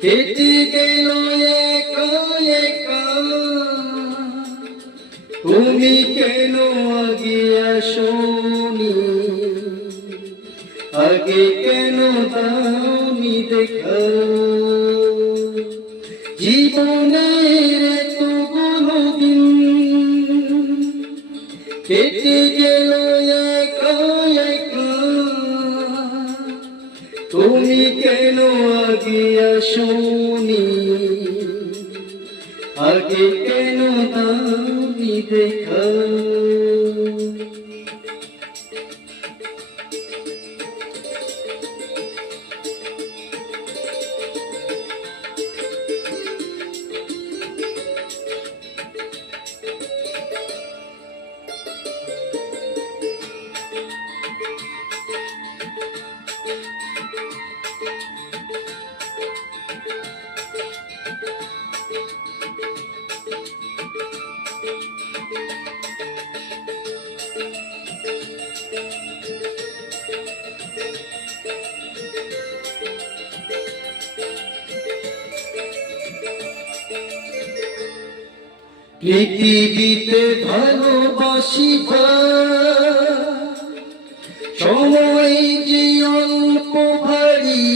কেটে গেল তুমি কেন আগে আসনি? আগে কেন দামি দেখা? জীবনের তো দিন কেটে গেল আসনি আগে কেন দামি দেখা পৃথিবীতে ভালোবাসি সময় যে অল্প ভারী,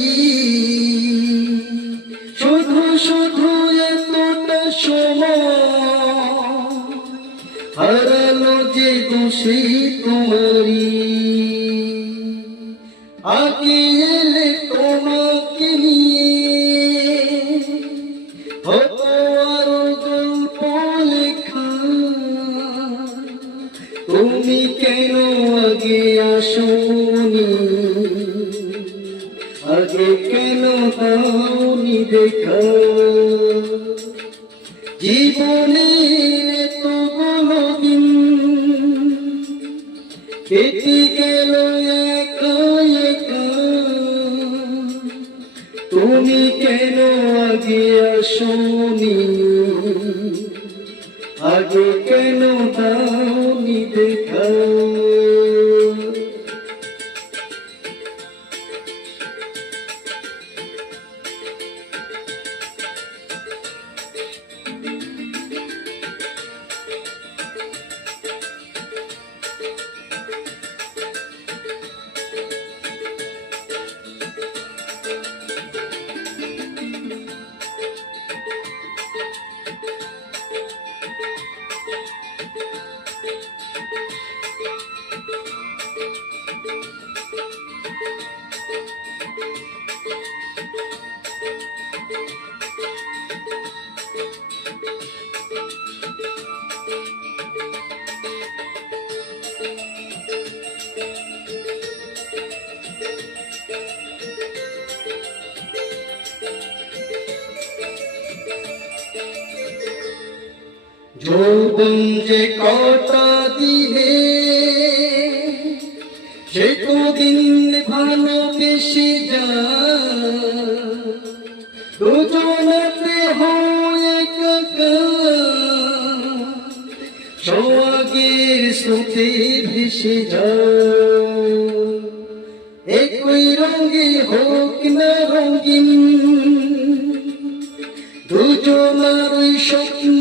শুধু শুধু এতটা সময়, হারালো যে দোষী তোমারি আগে এলে তোমাকে নিয়ে আগে কেন দাওনি দেখা। জীবনে তো দিন কেটে গেল তুমি কেন আগে আসনি? যৌবন যে কটা দিনে সে কদিন ভালোবেসে যা দুজনাতে হয় সোয়াগের স্রোতে ভেসে যা একই রঙে হোক না রঙিন দুজনার স্বপ্ন